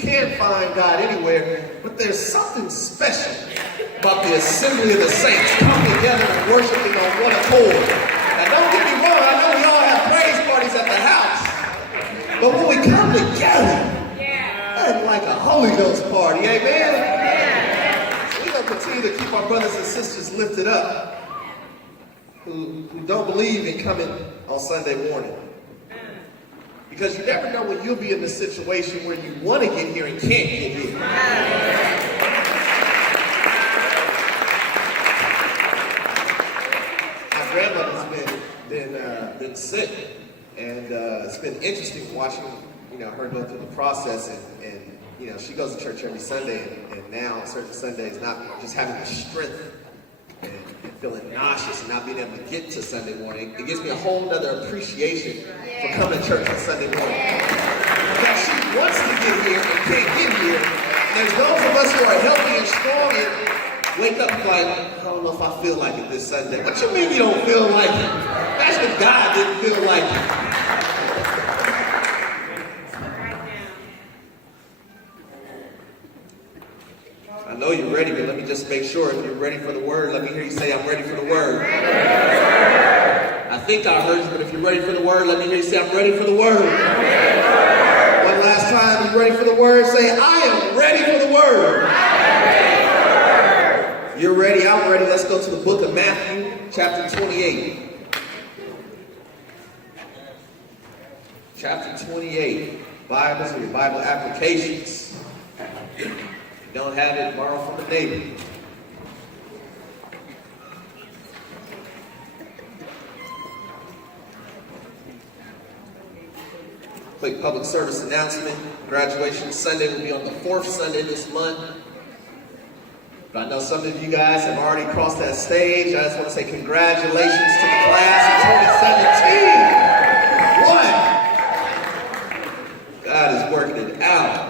can find God anywhere, but there's something special about the assembly of the saints coming together and worshiping on one accord. Now don't get me wrong, I know we all have praise parties at the house, but when we come together, that's like a Holy Ghost party, amen? So we're going to continue to keep our brothers and sisters lifted up who don't believe in coming on Sunday morning. Because you never know when you'll be in the situation where you want to get here and can't get here. My grandmother's been sick, and it's been interesting watching her go through the process, and she goes to church every Sunday, and now on certain Sundays not just having the strength and feeling nauseous and not being able to get to Sunday morning. It gives me a whole nother appreciation for coming to church on Sunday morning. That she wants to get here and can't get here. And there's those of us who are healthy and strong and wake up like, I don't know if I feel like it this Sunday. What you mean you don't feel like it? Imagine if God didn't feel like it. I know you're ready, but let me just make sure if you're ready for the word, let me hear you say, I'm ready for the word. I think I heard you, but if you're ready for the word, let me hear you say, I'm ready for the word. One last time, you ready for the word? Say, I am ready for the word. You're ready, I'm ready. Let's go to the book of Matthew, chapter 28. Chapter 28. Bibles or your Bible applications. If you don't have it, borrow from a neighbor. Quick public service announcement. Graduation Sunday will be on the 4th Sunday this month. But I know some of you guys have already crossed that stage. I just want to say congratulations to the class of 2017. What? God is working it out.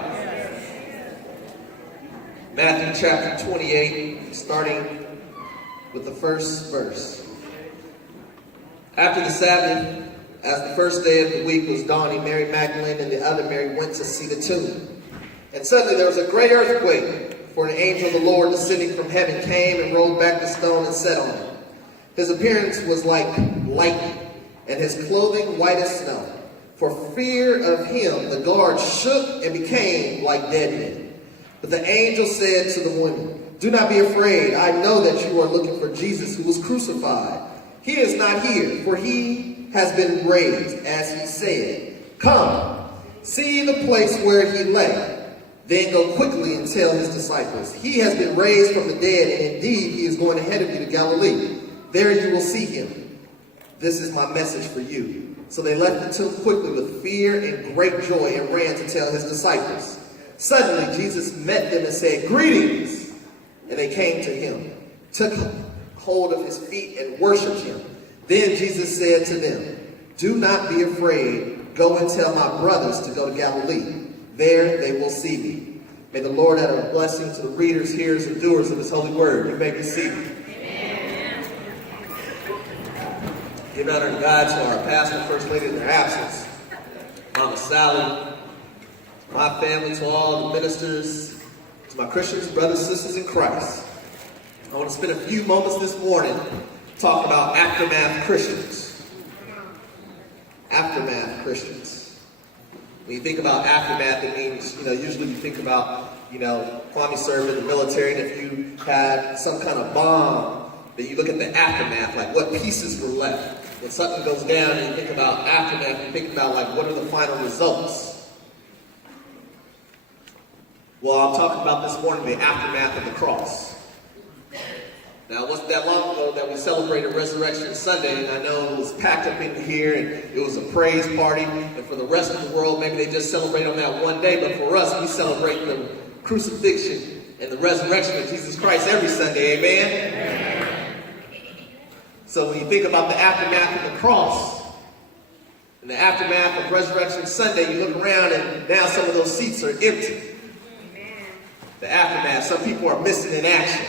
Matthew chapter 28, starting with the first verse. After the Sabbath, as the first day of the week was dawning, Mary Magdalene and the other Mary went to see the tomb. And suddenly there was a great earthquake, for an angel of the Lord descending from heaven came and rolled back the stone and sat on it. His appearance was like lightning, and his clothing white as snow. For fear of him, the guards shook and became like dead men. But the angel said to the women, "Do not be afraid. I know that you are looking for Jesus who was crucified. He is not here, for he has been raised, as he said. Come, see the place where he lay. Then go quickly and tell his disciples, he has been raised from the dead, and indeed he is going ahead of you to Galilee. There you will see him. This is my message for you." So they left the tomb quickly with fear and great joy and ran to tell his disciples. Suddenly Jesus met them and said, "Greetings." And they came to him, took hold of his feet and worshiped him. Then Jesus said to them, "Do not be afraid. Go and tell my brothers to go to Galilee. There they will see me." May the Lord add a blessing to the readers, hearers, and doers of his holy word. You may be seated. Amen. Give honor to God, to our pastor and first lady in their absence, Mama Sally, my family, to all the ministers, to my Christians, brothers, sisters in Christ. I want to spend a few moments this morning talking about aftermath Christians. Aftermath Christians. When you think about aftermath, it means, usually you think about, Kwame served in the military, and if you had some kind of bomb, then you look at the aftermath, like what pieces were left. When something goes down and you think about aftermath, you think about, like, what are the final results? Well, I'm talking about this morning the aftermath of the cross. Now, it wasn't that long ago that we celebrated Resurrection Sunday, and I know it was packed up in here, and it was a praise party, and for the rest of the world, maybe they just celebrate on that one day, but for us, we celebrate the crucifixion and the resurrection of Jesus Christ every Sunday, amen? Amen. So when you think about the aftermath of the cross, and the aftermath of Resurrection Sunday, you look around, and now some of those seats are empty. Amen. The aftermath, some people are missing in action.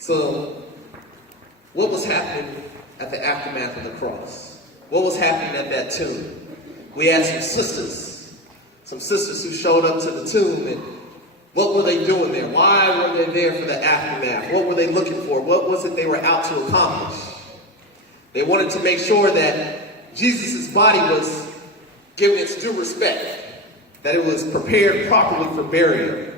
So, what was happening at the aftermath of the cross? What was happening at that tomb? We had some sisters Some sisters who showed up to the tomb, and what were they doing there? Why were they there for the aftermath? What were they looking for? What was it they were out to accomplish? They wanted to make sure that Jesus' body was given its due respect, that it was prepared properly for burial.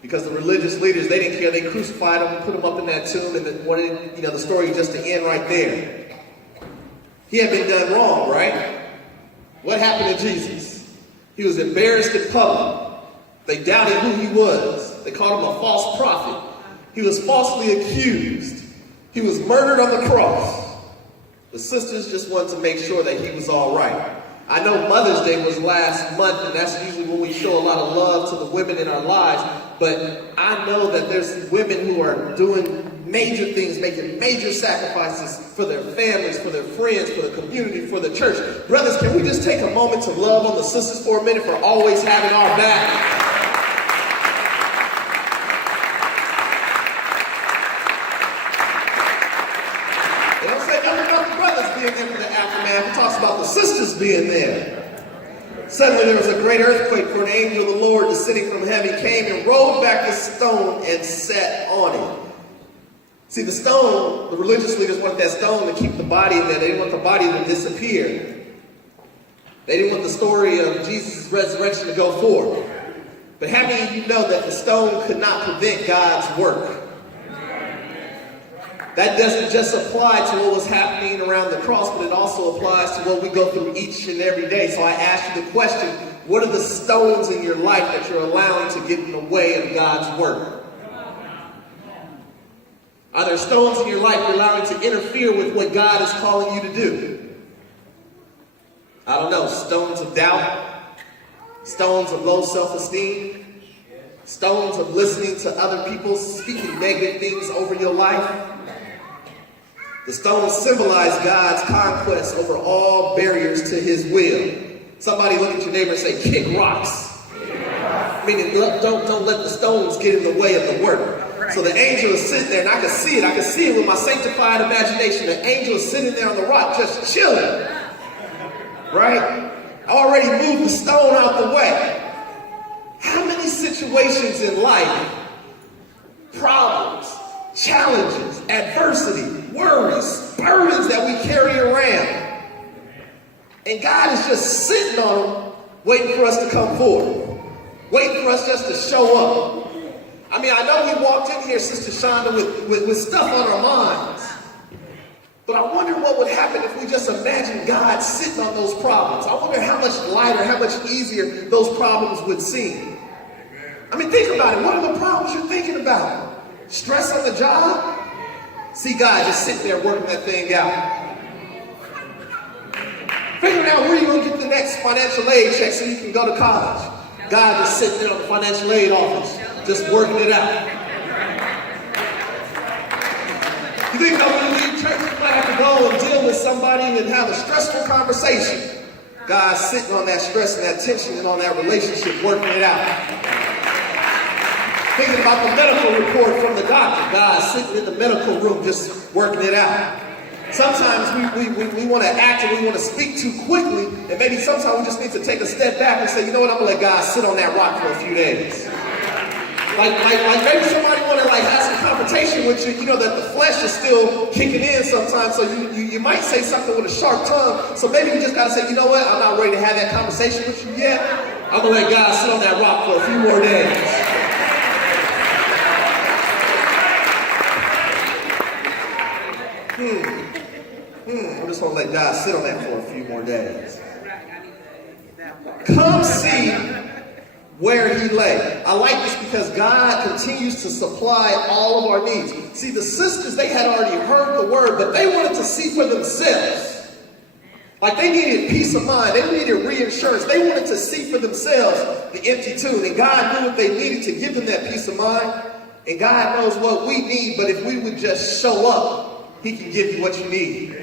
Because the religious leaders, they didn't care. They crucified him, put him up in that tomb, and they wanted, the story just to end right there. He had been done wrong, right? What happened to Jesus? He was embarrassed in public. They doubted who he was. They called him a false prophet. He was falsely accused. He was murdered on the cross. The sisters just wanted to make sure that he was all right. I know Mother's Day was last month, and that's usually when we show a lot of love to the women in our lives. But I know that there's women who are doing major things, making major sacrifices for their families, for their friends, for the community, for the church. Brothers, can we just take a moment to love on the sisters for a minute for always having our back? They don't say nothing about the brothers being there for the aftermath. It talks about the sisters being there. Suddenly there was a great earthquake, for an angel of the Lord descending from heaven came and rolled back the stone and sat on it. See, the stone, the religious leaders wanted that stone to keep the body in there. They didn't want the body to disappear. They didn't want the story of Jesus' resurrection to go forward. But how many of you know that the stone could not prevent God's work? That doesn't just apply to what was happening around the cross, but it also applies to what we go through each and every day. So I ask you the question, what are the stones in your life that you're allowing to get in the way of God's work? Are there stones in your life you're allowing to interfere with what God is calling you to do? I don't know, stones of doubt, stones of low self-esteem, stones of listening to other people speaking negative things over your life. The stones symbolize God's conquest over all barriers to his will. Somebody look at your neighbor and say, kick rocks. Meaning, don't let the stones get in the way of the work. So the angel is sitting there, and I can see it. I can see it with my sanctified imagination. The angel is sitting there on the rock, just chilling. Right? I already moved the stone out the way. How many situations in life, problems, challenges, adversity, worries, burdens that we carry around, and God is just sitting on them, waiting for us to come forward, waiting for us just to show up. I mean, I know we walked in here, Sister Shonda, with stuff on our minds, but I wonder what would happen if we just imagined God sitting on those problems. I wonder how much lighter, how much easier those problems would seem. I mean, think about it. What are the problems you're thinking about? Stress on the job? See God just sitting there working that thing out. Figuring out where you're going to get the next financial aid check so you can go to college. God just sitting there in the financial aid office, just working it out. You think that when you leave church, you might have to go and deal with somebody and have a stressful conversation. God's sitting on that stress and that tension and on that relationship, working it out. Thinking about the medical report from the doctor. God's sitting in the medical room just working it out. Sometimes we want to act and we want to speak too quickly, and maybe sometimes we just need to take a step back and say, you know what, I'm going to let God sit on that rock for a few days. Like maybe somebody want to have some confrontation with you, that the flesh is still kicking in sometimes, so you might say something with a sharp tongue, so maybe you just got to say, you know what, I'm not ready to have that conversation with you yet. I'm going to let God sit on that rock for a few more days. I'm just going to let God sit on that for a few more days. Come see where he lay. I like this because God continues to supply all of our needs. See, the sisters, they had already heard the word, but they wanted to see for themselves. They needed peace of mind. They needed reassurance. They wanted to see for themselves the empty tomb. And God knew what they needed to give them that peace of mind. And God knows what we need, but if we would just show up, he can give you what you need.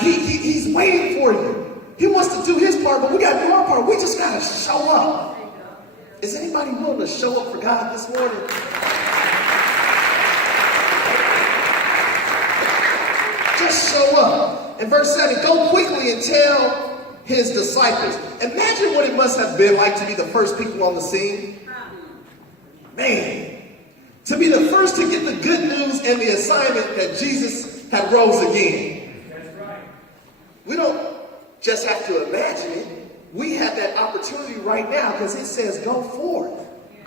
He's waiting for you. He wants to do his part, but we got to do our part. We just got to show up. Is anybody willing to show up for God this morning? Just show up. In verse 7, go quickly and tell his disciples. Imagine what it must have been like to be the first people on the scene. Man, to be the first to get the good news and the assignment that Jesus had rose again. That's right. We don't just have to imagine it. We have that opportunity right now because it says, go forth.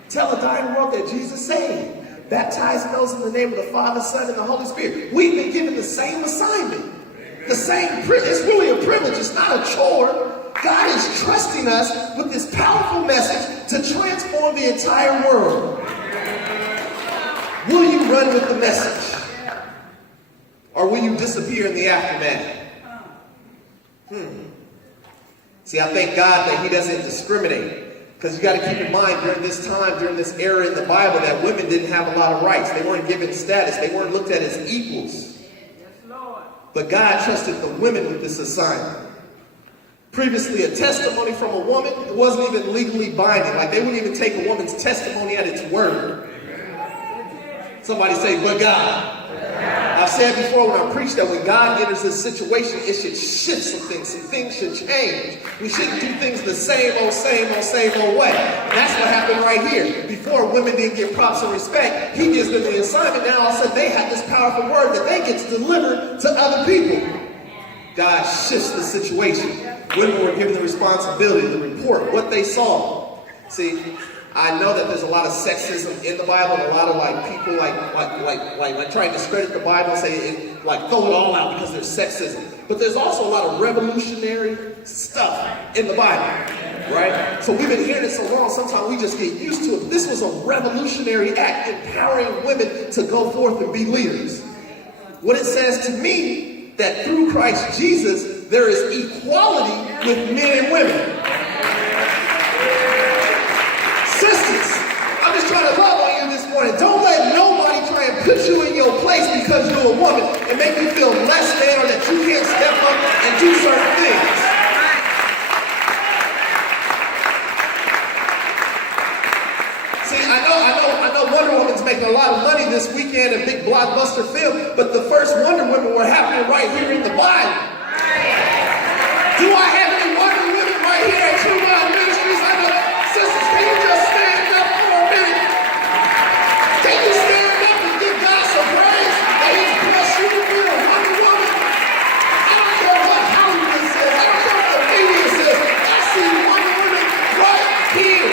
Tell a dying world that Jesus saved. Baptizing those in the name of the Father, Son, and the Holy Spirit. We've been given the same assignment. The same, it's really a privilege. It's not a chore. God is trusting us with this powerful message to transform the entire world. Will you run with the message? Or will you disappear in the aftermath? See, I thank God that he doesn't discriminate. Because you got to keep in mind, during this time, during this era in the Bible, that women didn't have a lot of rights. They weren't given status. They weren't looked at as equals. But God trusted the women with this assignment. Previously, a testimony from a woman, it wasn't even legally binding. Like, they wouldn't even take a woman's testimony at its word. Somebody say, but God. I've said before when I preached that when God enters this situation, it should shift some things. Some things should change. We shouldn't do things the same old way. And that's what happened right here. Before, women didn't get props and respect. He gives them the assignment. Now all of a sudden they have this powerful word that they get to deliver to other people. God shifts the situation. Women were given the responsibility to report what they saw. See, I know that there's a lot of sexism in the Bible, and a lot of people like trying to discredit the Bible and say it, like throw it all out because there's sexism. But there's also a lot of revolutionary stuff in the Bible, right? So we've been hearing it so long, sometimes we just get used to it. This was a revolutionary act, empowering women to go forth and be leaders. What it says to me, that through Christ Jesus, there is equality with men and women. Sisters, I'm just trying to love on you this morning. Don't let nobody try and put you in your place because you're a woman and make you feel less than or that you can't step up and do certain things. See, I know Wonder Woman's making a lot of money this weekend, a big blockbuster film, but the first Wonder Woman were happening right here in the Bible. Do I have any Wonder Women right here at True Mind Ministries? I know. Sisters, can you just stand up for a minute? Can you stand up and give God some praise that he's blessed you to be a Wonder Woman? I don't care what Hollywood says. I don't care what the media says. I see Wonder Woman right here.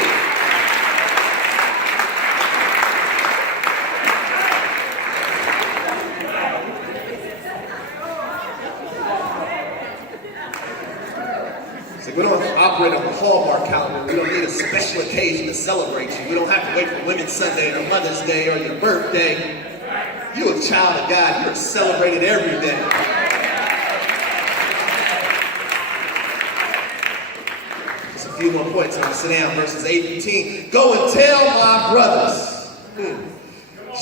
So we don't operate on the Hallmark calendar. We don't need a special occasion to celebrate you. We don't have to wait for Women's Sunday or Mother's Day or your birthday. You're a child of God. You're celebrated every day. Just a few more points. I'm going to sit down. Verses 8-10. Go and tell my brothers.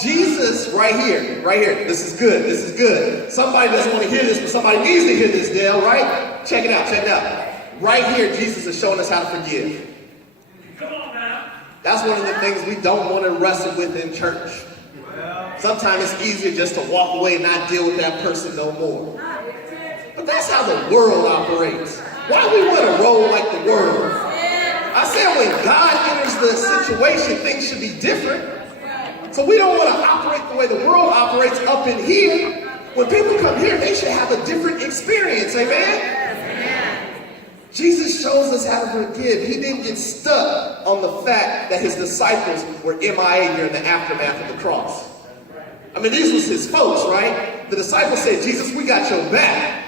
Jesus, right here. This is good. Somebody doesn't want to hear this, but somebody needs to hear this, Dale, right? Check it out. Right here, Jesus is showing us how to forgive. Come on now. That's one of the things we don't want to wrestle with in church. Sometimes it's easier just to walk away and not deal with that person no more. But that's how the world operates. Why do we want to roll like the world? I said when God enters the situation, things should be different. So we don't want to operate the way the world operates up in here. When people come here, they should have a different experience. Amen? Jesus shows us how to forgive. He didn't get stuck on the fact that his disciples were MIA during the aftermath of the cross. I mean, these was his folks, right? The disciples said, Jesus, we got your back.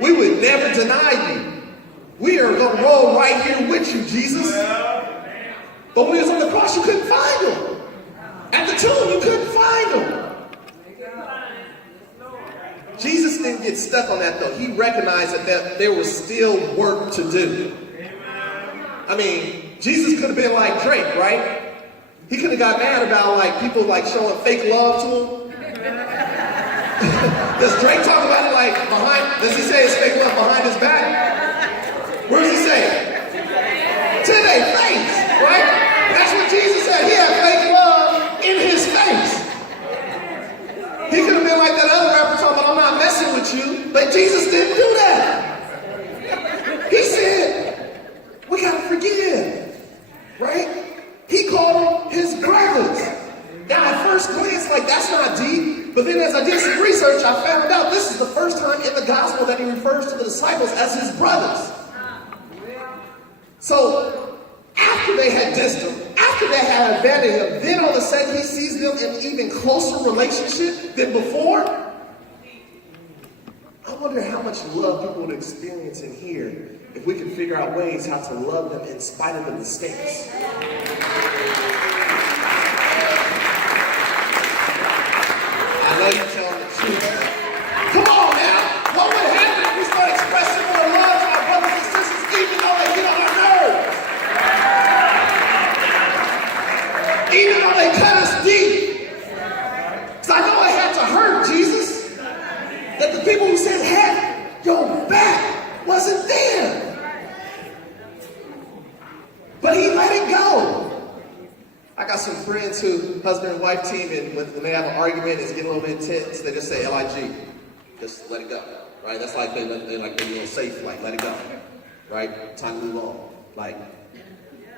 We would never deny you. We are going to roll right here with you, Jesus. But when he was on the cross, you couldn't find him. At the tomb, you couldn't find him. Jesus didn't get stuck on that, though. He recognized that there was still work to do. I mean, Jesus could have been like Drake, right? He could have got mad about like people like showing fake love to him. Does Drake talk about it like behind? Does he say it's fake love behind his back? Where does he say it? To their face, right? That's what Jesus said. He had fake love in his face. He could have been like that other rapper talking about, I'm not messing with you. But Jesus didn't do that. He said, then as I did some research, I found out this is the first time in the gospel that he refers to the disciples as his brothers. So after they had dissed him, after they had abandoned him, then all of a sudden he sees them in an even closer relationship than before. I wonder how much love people would experience in here if we could figure out ways how to love them in spite of the mistakes. I know you're telling the truth. Come on now. What would happen if we start expressing more love to our brothers and sisters even though they get on our nerves? Even though they cut us deep. Because I know it had to hurt Jesus that the people who said had your back wasn't there. But he let it go. I got some friends who, husband and wife team, and when they have an argument, it's getting a little bit intense, they just say LIG. Just let it go. Right? That's like they're like being safe, like let it go. Right? Time to move on. Like,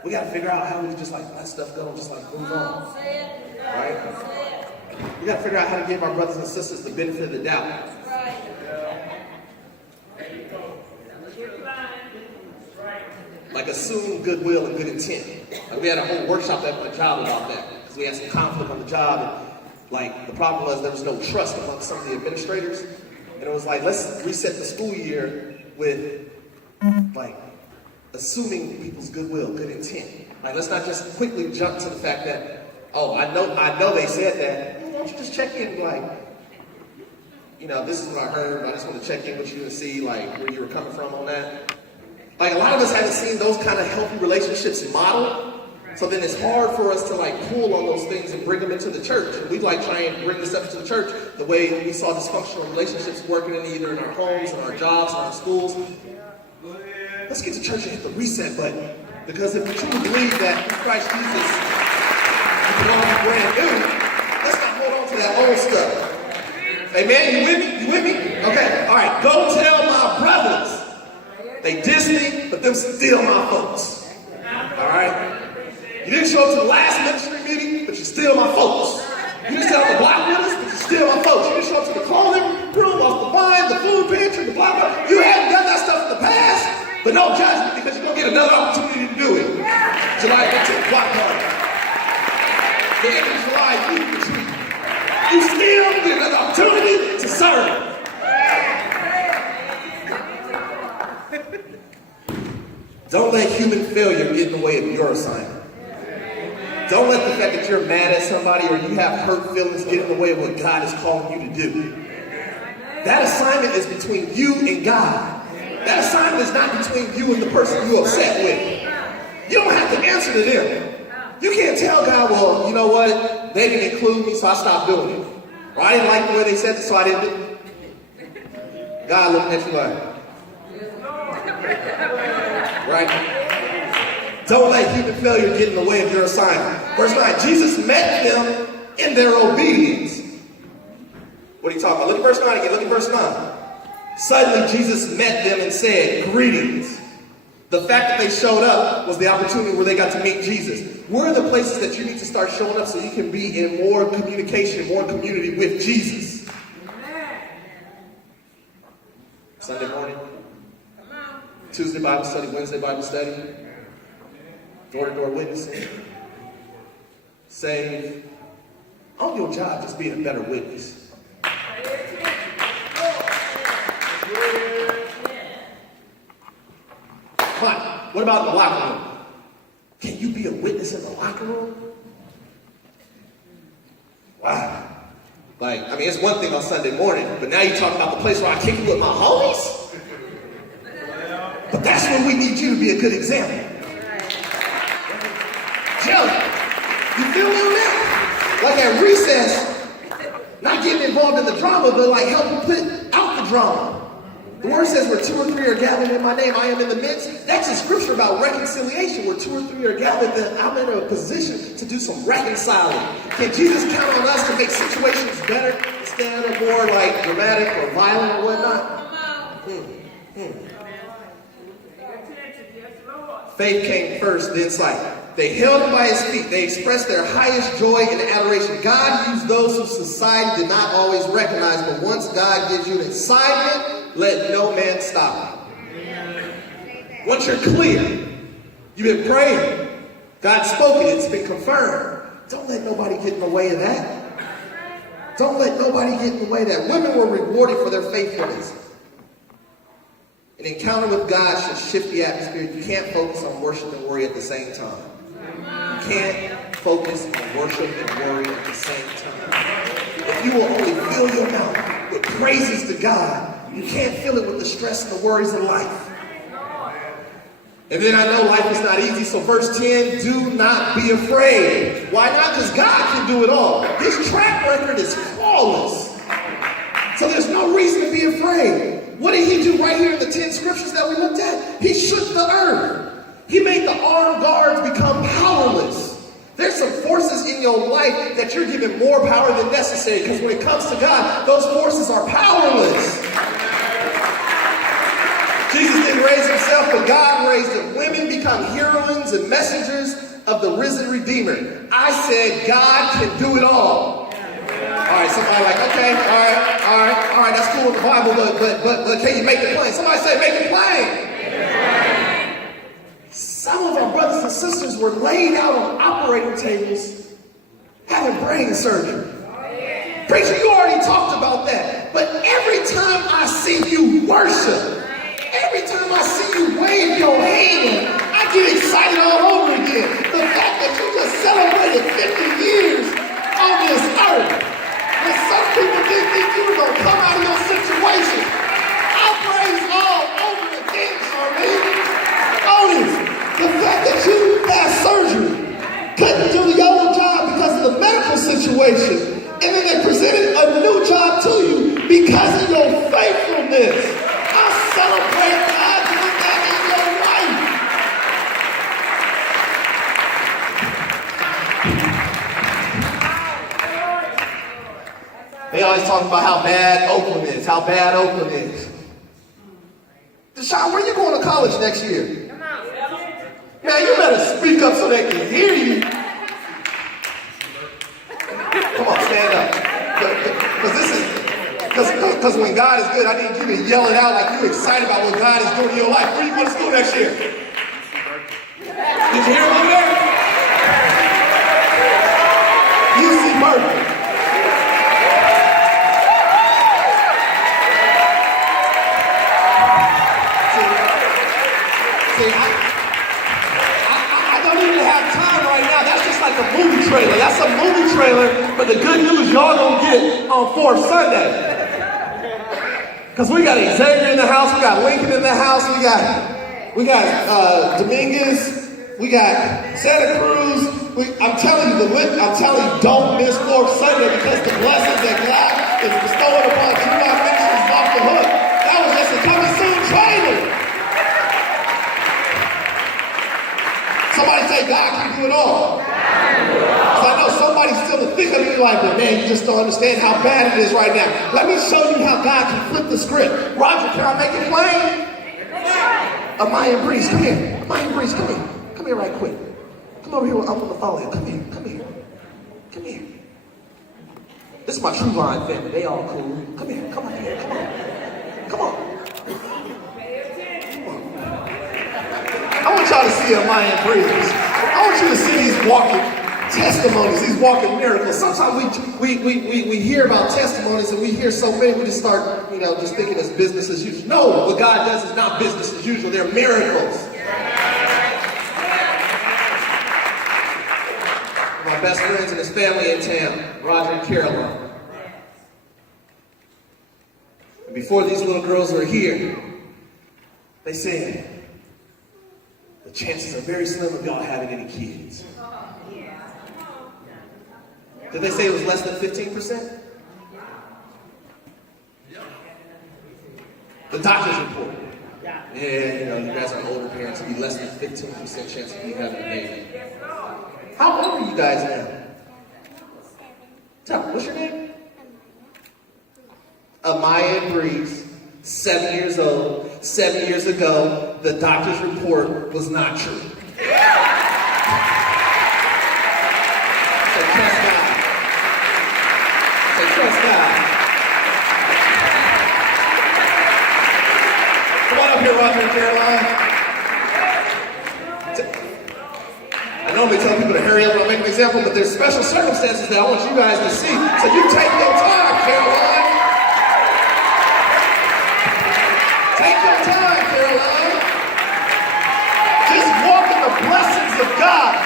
we gotta figure out how we just like let stuff go and just like move on. Right? We gotta figure out how to give our brothers and sisters the benefit of the doubt. Like assume goodwill and good intent. Like we had a whole workshop at my job about that because we had some conflict on the job. And like the problem was there was no trust among some of the administrators, and it was like let's reset the school year with like assuming people's goodwill, good intent. Like let's not just quickly jump to the fact that I know they said that. Why don't you just check in like, this is what I heard. I just want to check in with you and see like where you were coming from on that. Like a lot of us haven't seen those kind of healthy relationships modeled, so then it's hard for us to like pull on those things and bring them into the church. And we like try and bring this up to the church the way we saw dysfunctional relationships working either in our homes, in our jobs, in our schools. Let's get to church and hit the reset button, because if we truly believe that through Christ Jesus we can all be brand new, let's not hold on to that old stuff. Amen? You with me? You with me? Okay. All right. Go tell my brothers. They diss me, but them still my folks. All right? You didn't show up to the last ministry meeting, but you're still my folks. You didn't show up to block with us, but you're still my folks. You didn't show up to the clothing room, off the vine, the food pantry, the block. You haven't done that stuff in the past, but no judgment because you're going to get another opportunity to do it. July 15th, block party. The end of July youth retreat. You still get another opportunity to serve. Don't let human failure get in the way of your assignment. Don't let the fact that you're mad at somebody or you have hurt feelings get in the way of what God is calling you to do. That assignment is between you and God. That assignment is not between you and the person you're upset with. You don't have to answer to them. You can't tell God, well, you know what? They didn't include me, so I stopped doing it. Or I didn't like the way they said it, so I didn't do it. God looking at you like, right? Don't let human failure get in the way of your assignment. Verse 9, Jesus met them in their obedience. What are you talking about? Look at verse 9 again. Look at verse 9. Suddenly Jesus met them and said, greetings. The fact that they showed up was the opportunity where they got to meet Jesus. Where are the places that you need to start showing up so you can be in more communication, more community with Jesus? Sunday morning. Tuesday Bible study, Wednesday Bible study, door-to-door witnessing, save. On your job, just being a better witness. Fine. What about the locker room? Can you be a witness in the locker room? Wow. Like, I mean, it's one thing on Sunday morning, but now you're talking about the place where I kick it with my homies? But that's when we need you to be a good example. Jelly, you feel me on that? Like at recess, not getting involved in the drama, but like helping put out the drama. The word says where 2 or 3 are gathered in my name, I am in the midst. That's a scripture about reconciliation. Where 2 or 3 are gathered, then I'm in a position to do some reconciling. Can Jesus count on us to make situations better instead of more like dramatic or violent or whatnot? Faith came first, then sight. They held him by his feet. They expressed their highest joy and adoration. God used those who society did not always recognize, but once God gives you an assignment, let no man stop you. Once you're clear, you've been praying, God's spoken, it's been confirmed. Don't let nobody get in the way of that. Don't let nobody get in the way of that. Women were rewarded for their faithfulness. An encounter with God should shift the atmosphere. You can't focus on worship and worry at the same time. You can't focus on worship and worry at the same time. If you will only fill your mouth with praises to God, you can't fill it with the stress and the worries of life. And then I know life is not easy, so verse 10, do not be afraid. Why not? Because God can do it all. His track record is flawless. So there's no reason to be afraid. What did he do right here in the 10 scriptures that we looked at? He shook the earth. He made the armed guards become powerless. There's some forces in your life that you're giving more power than necessary, because when it comes to God, those forces are powerless. Jesus didn't raise himself, but God raised him. Women become heroines and messengers of the risen Redeemer. I said God can do it all. All right, somebody like, okay, all right, that's cool in the Bible, but can you make it plain? Somebody say, make it plain. Some of our brothers and sisters were laid out on operating tables having brain surgery. Preacher, you already talked about that. But every time I see you worship, every time I see you wave your hand, I get excited all over again. The fact that you just celebrated 50 years on this earth. When some people didn't think you were going to come out of your situation, I praise all over again, Charlene. Otis, the fact that you had surgery, couldn't do your job because of the medical situation, and then they presented a new job to you because of your faithfulness. I celebrate God doing that in your life. They always talk about how bad Oakland is, Deshaun, where you going to college next year? Man, you better speak up so they can hear you. Come on, stand up. Because when God is good, I need you to yell it out like you're excited about what God is doing in your life. Where are you going to school next year? Did you hear him over there? UC Berkeley. I don't even have time right now. That's just like a movie trailer. That's a movie trailer for the good news y'all gonna get on 4th Sunday. Because we got Xavier in the house, we got Lincoln in the house, we got Dominguez, we got Santa Cruz. I'm telling you, don't miss 4th Sunday, because the blessings that God is bestowing upon TVM Ministries is off the hook. That was just a coming soon trailer. Somebody say, God can do it all. Because I know somebody's still in the thick of it, like, but man, you just don't understand how bad it is right now. Let me show you how God can flip the script. Roger, can I make it plain? Amaya Breeze, come here. Amaya Breeze, come here. Come here right quick. Come over here. I'm going to follow you. Come here. This is my True Line family. They all cool. Come here. Come on. I want y'all to see Amaya Breeze. I want you to see these walking testimonies, these walking miracles. Sometimes we hear about testimonies and we hear so many, we just start, just thinking it's business as usual. No, what God does is not business as usual. They're miracles. My best friends and his family in town, Roger and Caroline. And before these little girls were here, they said, the chances are very slim of y'all having any kids. Did they say it was less than 15%? The doctor's report. Yeah, you guys are older parents. It'd be less than 15% chance of you having a baby. How old are you guys now? Tell me, what's your name? Amaya Breeze, 7 years old. 7 years ago, the doctor's report was not true. Say, trust God. Say, trust God. Come on up here, Roger and Caroline. I normally tell people to hurry up and I'll make an example, but there's special circumstances that I want you guys to see. So you take your time, Caroline. Take your time, Caroline. Just walk in the blessings of God.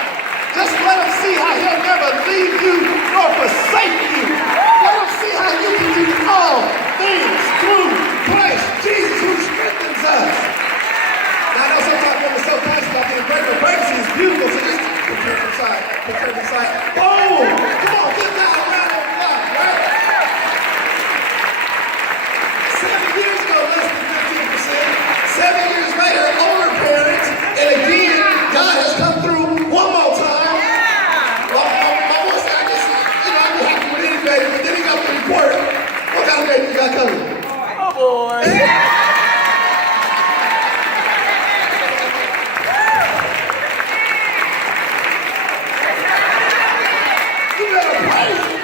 Just let him see how he'll never leave you nor forsake you. Let him see how you can do all things through Christ Jesus who strengthens us. Now I know sometimes when we're so passionate about being great, but pregnancy is beautiful, so just prepare for sight. Prepare for sight. Boom! Come on, give that a round of applause, right? 7 years ago, less than 15%. 7 years later, older parents, and again, God has come through one more time. My boy said, I just, I'd be happy with any baby, but then he got the report. What kind of baby you got coming? Oh boy. You better praise him.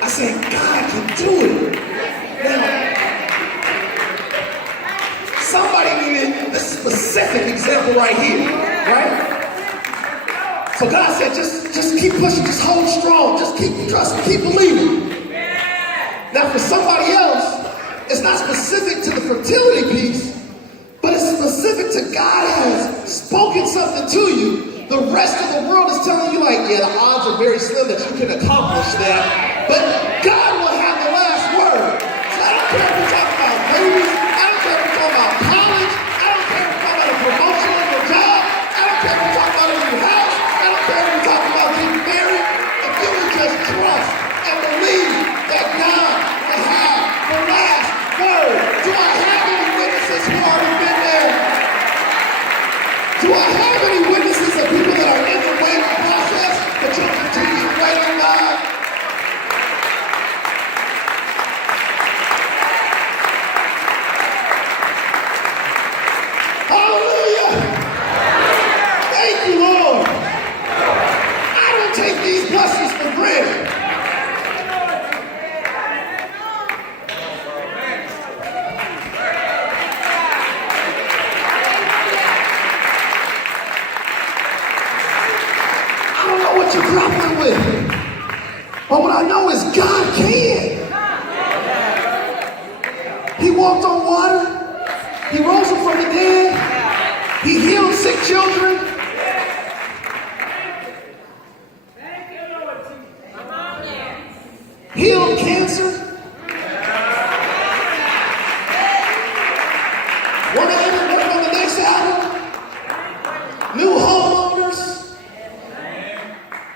I said, God can do it. Now, somebody needed a specific example right here, right? So God said, just keep pushing, just hold strong, just keep trusting, keep believing. Now, for somebody else, it's not specific to the fertility piece, but it's specific to God has spoken something to you. The rest of the world is telling you like, yeah, the odds are very slim that you can accomplish that. But God will have the last word. So I don't care if we're talking about babies. I don't care if we're talking about college. I don't care if we're talking about a promotion on your job. I don't care if we're talking about a new house. I don't care if we're talking about getting married. If you would just trust and believe that God will have the last word. Do I have any witnesses who already been there? Do I have any witnesses of people that are in the waiting process, but you'll continue to wait on God? Hallelujah! Thank you, Lord. I don't take these blessings for granted. What you're grappling with, but what I know is God can. He walked on water. He rose up from the dead. He healed sick children. Healed cancer. One of them working on the next album. New homeowners.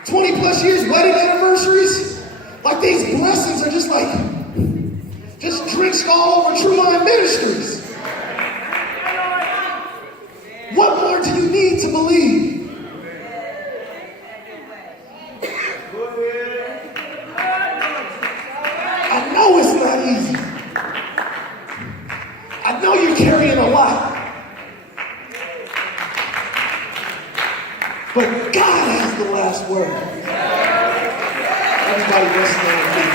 20 plus years wedding anniversaries. Like these blessings are just like, just drenched all over True Mind Ministries. What more do you need to believe? I know it's not easy. I know you're carrying a lot. But God has the last word. Everybody listen to me.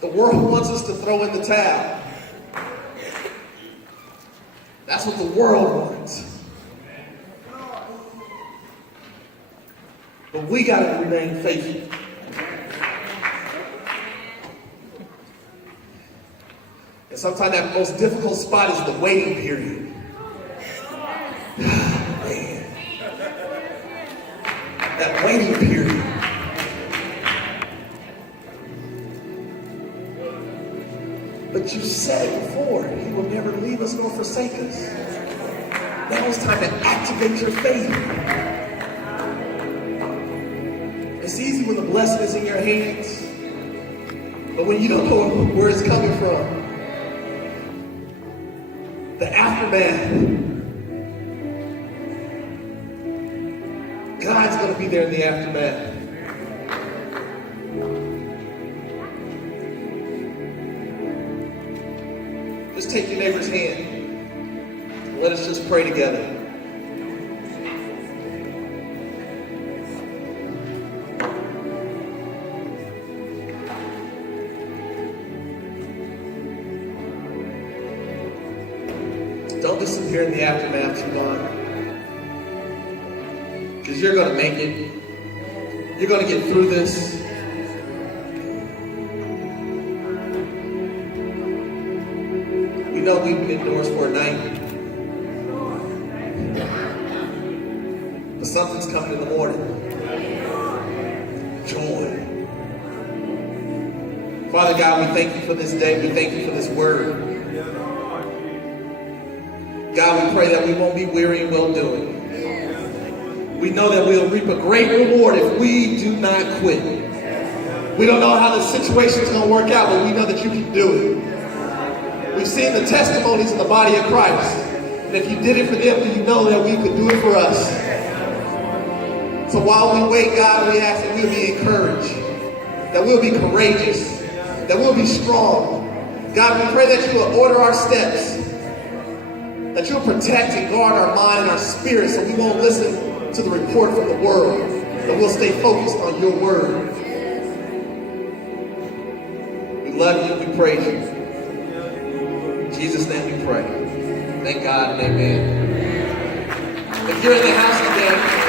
The world wants us to throw in the towel. That's what the world wants. But we got to remain faithful. And sometimes that most difficult spot is the waiting period. Man. That waiting period. But you said before, he will never leave us nor forsake us. Now it's time to activate your faith. It's easy when the blessing is in your hands, but when you don't know where it's coming from, The aftermath. God's going to be there in the aftermath. Just take your neighbor's hand. And let us just pray together. Don't disappear in the aftermath too long. Because you're going to make it. You're going to get through this. We know we've been indoors for a night. But something's coming in the morning. Joy. Father God, we thank you for this day. We thank you for this word. God, we pray that we won't be weary in well-doing. We know that we'll reap a great reward if we do not quit. We don't know how the situation is going to work out, but we know that you can do it. We've seen the testimonies in the body of Christ. And if you did it for them, then you know that we could do it for us. So while we wait, God, we ask that we'll be encouraged, that we'll be courageous, that we'll be strong. God, we pray that you will order our steps, that you'll protect and guard our mind and our spirit so we won't listen to the report from the world, but we'll stay focused on your word. We love you and we praise you. In Jesus' name we pray. Thank God and amen. If you're in the house today,